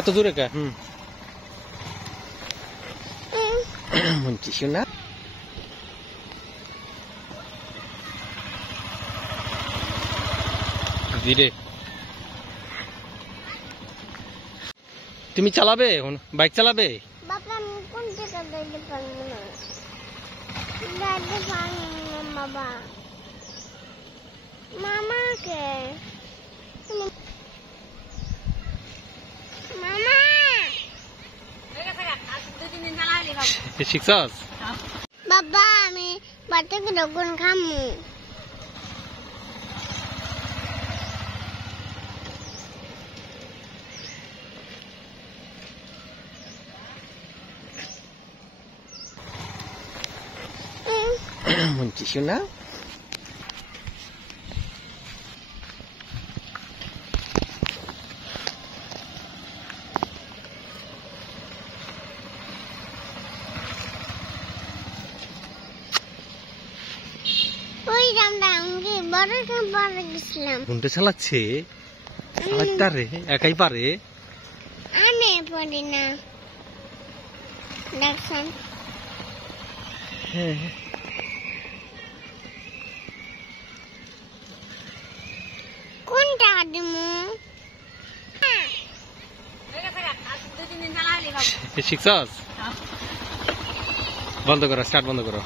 এত দূরে কে? কিছু না। ধীরে। তুমি চালাবে এখন? বাইক চালাবে? বাবা আমি কোন জায়গা যাইতে পারবো না। যাইতে পারবো না বাবা। মামাকে মামা শিখছস? বাবা আমি বাড়িতে যখন খামু কিছু না। ওই রামটা আমি বড় পারে গেছিলাম। কোনটা চালাচ্ছে? চালাতে একাই পারে? আমি পারি না। দেখছেন হ্যাঁ কোনটা দিমু? শিখছস? বন্ধ করো, স্টার্ট বন্ধ করো।